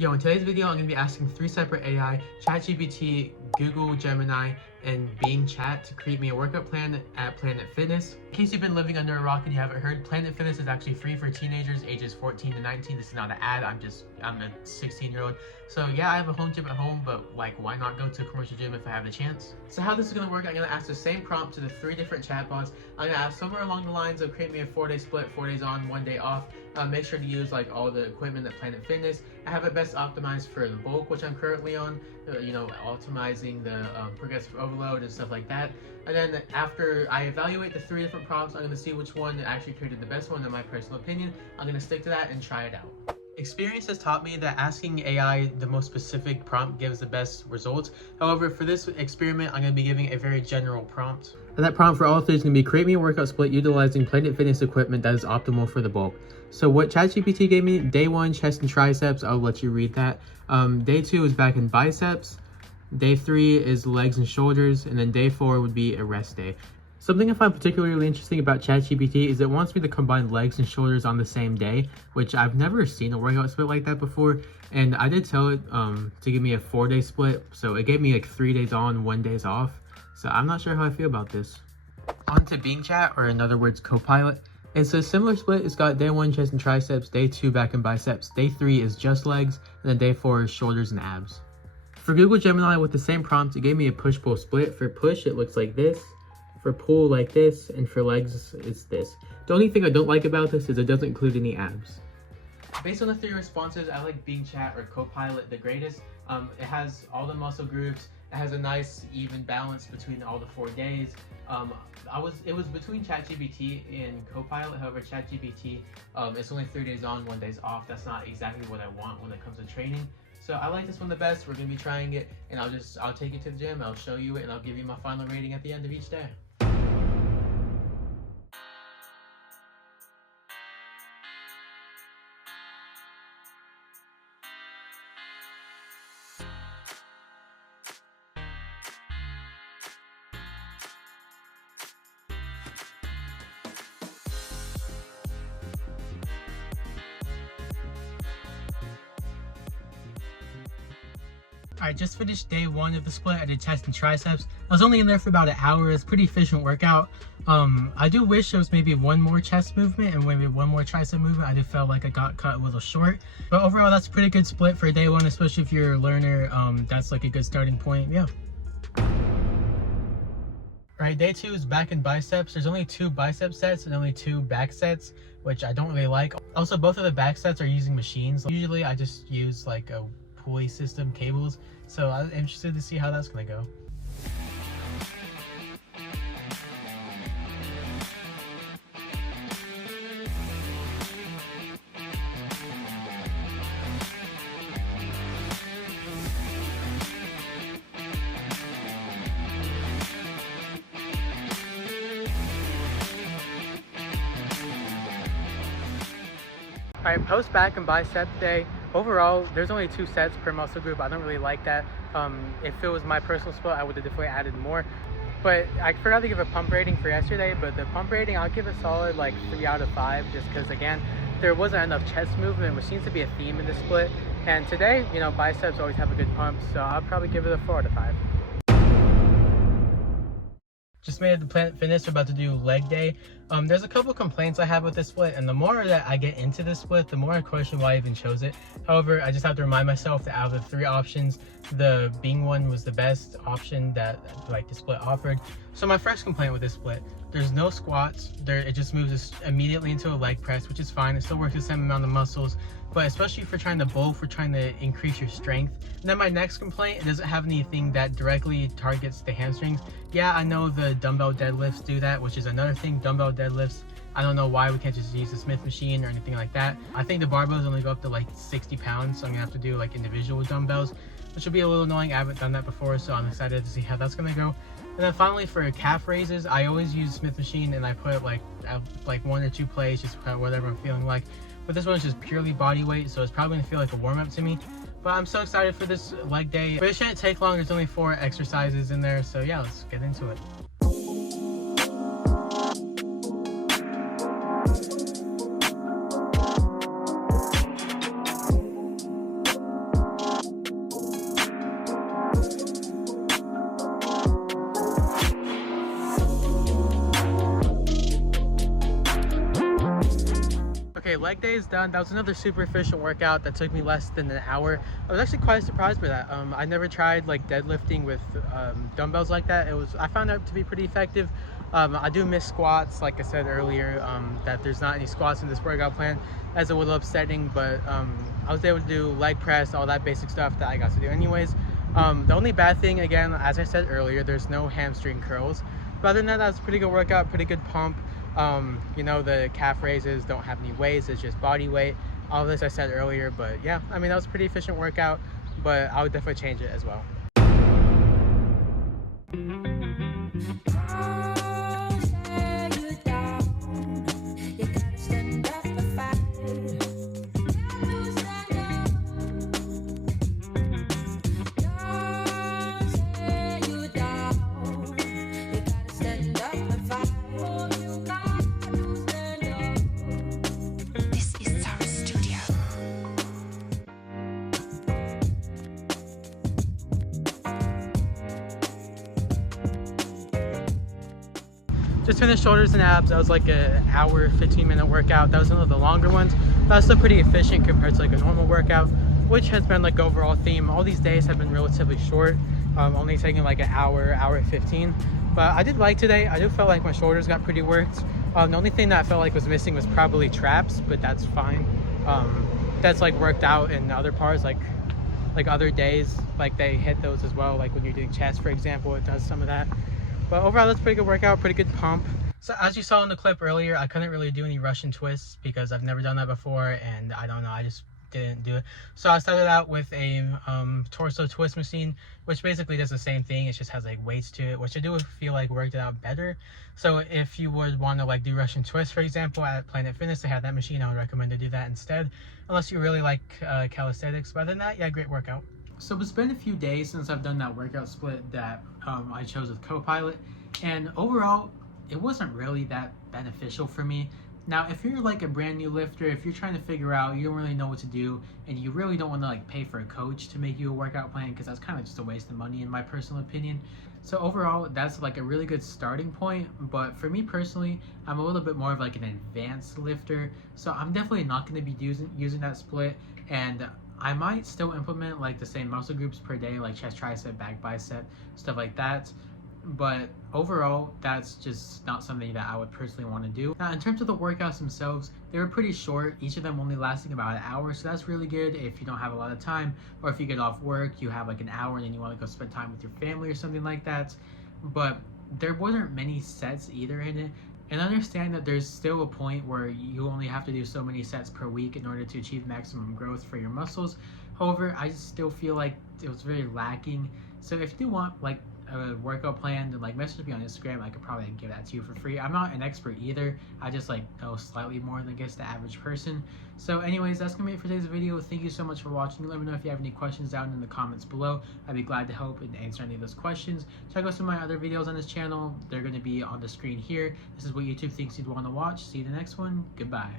Yo, in today's video, I'm going to be asking 3 separate AI, Chat GPT, Google Gemini, and Bing Chat to create me a workout plan at Planet Fitness. In case you've been living under a rock and you haven't heard, Planet Fitness is actually free for teenagers ages 14 to 19. This is not an ad, I'm a 16-year-old. So yeah, I have a home gym at home, but like, why not go to a commercial gym if I have the chance? So how this is going to work, I'm going to ask the same prompt to the 3 different chatbots. I'm going to ask somewhere along the lines of create me a 4-day split, 4 days on, 1 day off. Make sure to use like all the equipment at Planet Fitness. I have it best optimized for the bulk, which I'm currently on, optimizing the progressive overload and stuff like that. And then after I evaluate the 3 different prompts, I'm going to see which one actually created the best one in my personal opinion. I'm going to stick to that and try it out. Experience has taught me that asking AI the most specific prompt gives the best results. However, for this experiment, I'm going to be giving a very general prompt. And that prompt for all 3 is going to be create me a workout split utilizing Planet Fitness equipment that is optimal for the bulk. So what Chat GPT gave me, day 1, chest and triceps, I'll let you read that. Day 2 is back and biceps. Day 3 is legs and shoulders. And then day 4 would be a rest day. Something I find particularly interesting about Chat GPT is it wants me to combine legs and shoulders on the same day, which I've never seen a workout split like that before. And I did tell it to give me a 4-day split, so it gave me like 3 days on, 1 days off. So I'm not sure how I feel about this. On to Bing Chat, or in other words, Copilot. It's a similar split. It's got day 1 chest and triceps, day 2 back and biceps, day 3 is just legs, and then day 4 is shoulders and abs. For Google Gemini with the same prompt, it gave me a push-pull split. For push, it looks like this. For pull, like this, and for legs, it's this. The only thing I don't like about this is it doesn't include any abs. Based on the 3 responses, I like Bing Chat or Copilot the greatest. It has all the muscle groups. It has a nice even balance between all the 4 days. It was between ChatGPT and Copilot. However, ChatGPT, it's only 3 days on, 1 day off. That's not exactly what I want when it comes to training. So I like this one the best. We're gonna be trying it, and I'll take it to the gym. I'll show you it, and I'll give you my final rating at the end of each day. Alright, just finished day 1 of the split. I did chest and triceps. I was only in there for about an hour. It's a pretty efficient workout. I do wish there was maybe 1 more chest movement and maybe 1 more tricep movement. I just felt like I got cut a little short. But overall, that's a pretty good split for day 1, especially if you're a learner. That's like a good starting point. Yeah. Alright, day 2 is back and biceps. There's only 2 bicep sets and only 2 back sets, which I don't really like. Also, both of the back sets are using machines. Usually I just use like a pulley system cables, so I'm interested to see how that's gonna go. Alright, post back and bicep day. Overall, there's only 2 sets per muscle group. I don't really like that. If it was my personal split, I would have definitely added more. But I forgot to give a pump rating for yesterday, but the pump rating, I'll give it solid like 3 out of 5, just because again, there wasn't enough chest movement, which seems to be a theme in this split. And today, biceps always have a good pump, so I'll probably give it a 4 out of 5. Just made it to Planet Fitness. We're about to do leg day. There's a couple complaints I have with this split, and the more that I get into this split, the more I question why I even chose it. However, I just have to remind myself that out of the 3 options, the Bing one was the best option that the split offered. So my first complaint with this split, there's no squats. It just moves us immediately into a leg press, which is fine. It still works the same amount of muscles, but especially if you're trying to bulk, for trying to increase your strength. And then my next complaint, it doesn't have anything that directly targets the hamstrings. Yeah, I know the dumbbell deadlifts do that, which is another thing. Dumbbell deadlifts, I don't know why we can't just use the Smith machine or anything like that. I think the barbells only go up to like 60 pounds, so I'm gonna have to do like individual dumbbells, which will be a little annoying. I haven't done that before, so I'm excited to see how that's gonna go. And then finally, for calf raises, I always use Smith machine, and I put like 1 or 2 plays, just whatever I'm feeling like. But this one is just purely body weight, so it's probably gonna feel like a warm-up to me. But I'm so excited for this leg day. But it shouldn't take long. There's only 4 exercises in there, so yeah, let's get into it. leg day is done. That was another super efficient workout that took me less than an hour. I was actually quite surprised by that. I never tried like deadlifting with dumbbells like that. I found that to be pretty effective. I do miss squats, like I said earlier, that there's not any squats in this workout plan. That's a little upsetting, but I was able to do leg press, all that basic stuff that I got to do anyways. The only bad thing, again, as I said earlier, there's no hamstring curls. But other than that, that's a pretty good workout, pretty good pump. You know, the calf raises don't have any weights, it's just body weight. All of this I said earlier, but yeah, I mean, that was a pretty efficient workout, but I would definitely change it as well. Just finished shoulders and abs. That was like an hour, 15-minute workout. That was one of the longer ones, but that's still pretty efficient compared to like a normal workout, which has been like overall theme. All these days have been relatively short, only taking like an hour 15. But I did like today. I do feel like my shoulders got pretty worked. The only thing that I felt like was missing was probably traps, but that's fine. That's like worked out in other parts, like other days, like they hit those as well. Like when you're doing chest, for example, it does some of that. But overall, that's a pretty good workout, pretty good pump. So as you saw in the clip earlier, I couldn't really do any Russian twists because I've never done that before, and I don't know, I just didn't do it. So I started out with a torso twist machine, which basically does the same thing. It just has like weights to it, which I do feel like worked it out better. So if you would want to like do Russian twists, for example, at Planet Fitness, they have that machine. I would recommend to do that instead, unless you really like calisthenics. But other than that, yeah, great workout. So it's been a few days since I've done that workout split that I chose with Copilot, and overall it wasn't really that beneficial for me. Now, if you're like a brand new lifter, if you're trying to figure out, you don't really know what to do, and you really don't want to like pay for a coach to make you a workout plan, because that's kind of just a waste of money in my personal opinion. So overall, that's like a really good starting point. But for me personally, I'm a little bit more of like an advanced lifter, so I'm definitely not going to be using that split. And I might still implement like the same muscle groups per day, like chest, tricep, back, bicep, stuff like that. But overall, that's just not something that I would personally want to do. Now, in terms of the workouts themselves, they were pretty short, each of them only lasting about an hour. So that's really good if you don't have a lot of time, or if you get off work, you have like an hour and then you want to go spend time with your family or something like that. But there wasn't many sets either in it. And understand that there's still a point where you only have to do so many sets per week in order to achieve maximum growth for your muscles. However, I still feel like it was very lacking. So if you do want like a workout plan, then like message me on Instagram. I could probably give that to you for free. I'm not an expert either. I just like know slightly more than I guess the average person. So anyways, that's gonna be it for today's video. Thank you so much for watching. Let me know if you have any questions down in the comments below. I'd be glad to help and answer any of those questions. Check out some of my other videos on this channel. They're gonna be on the screen here. This is what YouTube thinks you'd want to watch. See you in the next one. Goodbye.